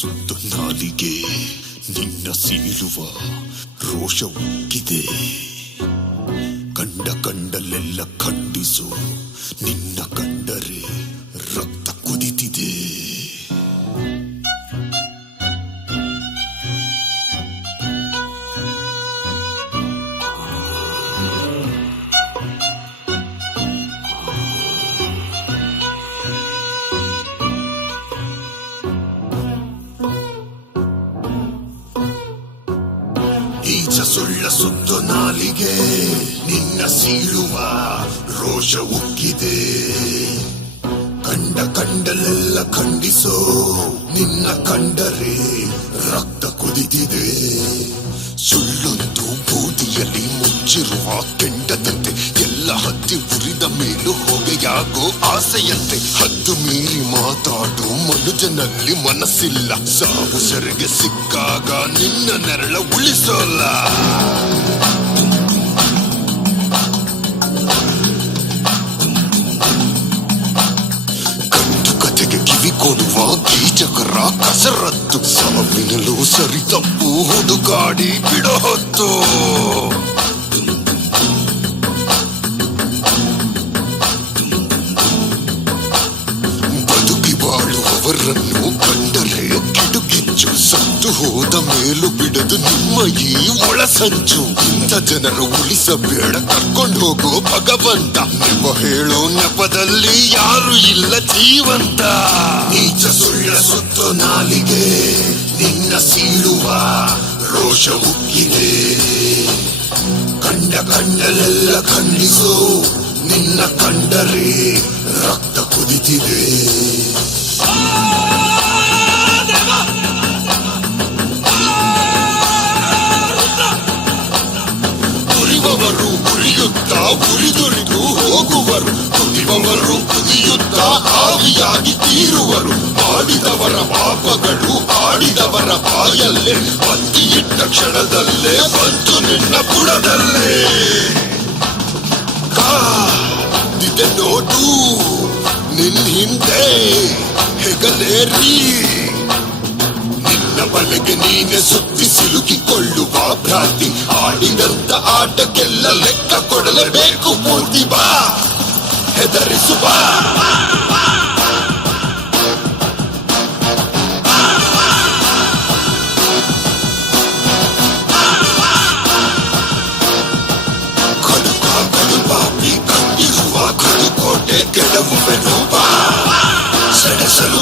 ಸುತ್ತ ನಾಲಿಗೆ ನಿನ್ನ ಸೀಳುವ ರೋಷ ಉಕ್ಕಿದೆ. ಕಂಡಲ್ಲೆಲ್ಲ ಖಂಡಿಸು, ನಿನ್ನ ಕಂಡರೆ ರಕ್ತ ಕುದಿತಿದೆ. ಈಚ ಸುಳ್ಳ ಸುತ್ತ ನಾಲಿಗೆ ನಿನ್ನ ಸೀಳುವ ರೋಷ ಉಕ್ಕಿದೆ. ಕಂಡಲ್ಲೆಲ್ಲ ಖಂಡಿಸೋ, ನಿನ್ನ ಕಂಡರೆ ರಕ್ತ ಕುದಿತಿದೆ. ಸುಳ್ಳೊಂದು ಬೂದಿಯಲ್ಲಿ ಮುಚ್ಚಿರುವ ಕೆಂಡದಂತೆ, ಎಲ್ಲ ಹತ್ತಿ ಉರಿದ ಮೇಲೂ ಹೊಗೆಯಾಗೋ ಆಸೆಯಂತೆ. ಹದ್ದು ಮೀರಿ ಮಾತಾಡೋ ಮನುಜನಲ್ಲಿ ಮನಸ್ಸಿಲ್ಲ. ಸಾವು ಸೆರೆಗೆ ಸಿಕ್ಕಾಗ ನಿನ್ನ ನೆರಳ ಉಳಿಸೋಲ್ಲ. ಕೊಡುವ ಕೀಚಕರ ಕಸರತ್ತು, ಸಾವಿನಲ್ಲೂ ಸರಿ ತಪ್ಪು ಹುಡುಗಾಡಿ ಬಿಡೋ ಹೊತ್ತು. ಬದುಕಿ ಬಾಳುವವರನ್ನು ಕಂಡರೆ ಕಿಡುಕಿಂಚು, ಸತ್ತು ಹೋದ ಮೇಲೂ ಬಿಡದು ನಿಮ್ಮ ಈ ಒಳಸಂಚು. ಇಂಥ ಜನರು ಉಳಿಸಬೇಡ, ಕರ್ಕೊಂಡು ಹೋಗೋ ಭಗವಂತ. ನೆಪ ಹೇಳೋ ನೆಪದಲ್ಲಿ ಯಾರು ಇಲ್ಲ ಜೀವಂತ. ಈಚ ಸುಳ್ಳ ಸುತ್ತ ನಾಲಿಗೆ ನಿನ್ನ ಸೀಳುವ ರೋಷ ಉಕ್ಕಿದೆ. ಕಂಡಲ್ಲೆಲ್ಲ ಖಂಡಿಸೋ, ನಿನ್ನ ಕಂಡರೆ ರಕ್ತ ಕುದಿತಿದೆ. ಉರಿಯುವವರು ಉರಿಯುತ್ತಾ ಉರಿದುರಿದು ಹೋಗುವರು, ಕುದಿಯುವವರು ಕುದಿಯುತ್ತಾ ಆವಿಯಾಗಿ ತೀರುವರು. ಮಾಡಿದವರ ಪಾಪಗಳು ಆಡಿದವರ ಬಾಯಲ್ಲೇ, ಬತ್ತಿ ಇಟ್ಟ ಕ್ಷಣದಲ್ಲೇ ಬಂತು ನಿನ್ನ ಬುಡದಲ್ಲೇ. ಕಾದಿದೆ ನೋಡು ನಿನ್ನ ಹಿಂದೆ ಹೆಗಲೇರಿ, ನಿನ್ನ ಬಲೆಗೆ ನೀನೆ ಸುತ್ತಿ ಸಿಲುಕಿಕೊಳ್ಳುವ ಭ್ರಾಂತಿ. ಆಡಿದಂತ ಆಟಕ್ಕೆಲ್ಲ ಲೆಕ್ಕ ಕೊಡಲೇಬೇಕು ಪೂರ್ತಿ. ಬಾ ಹೆದರಿಸುವ ಕಡುಪಾಪಿ ಕಂಡಿರುವ ಕಡುಕೋಟೆ ಕೆಡವುವೆನು. ಬಾ ಸೆಣಸಲು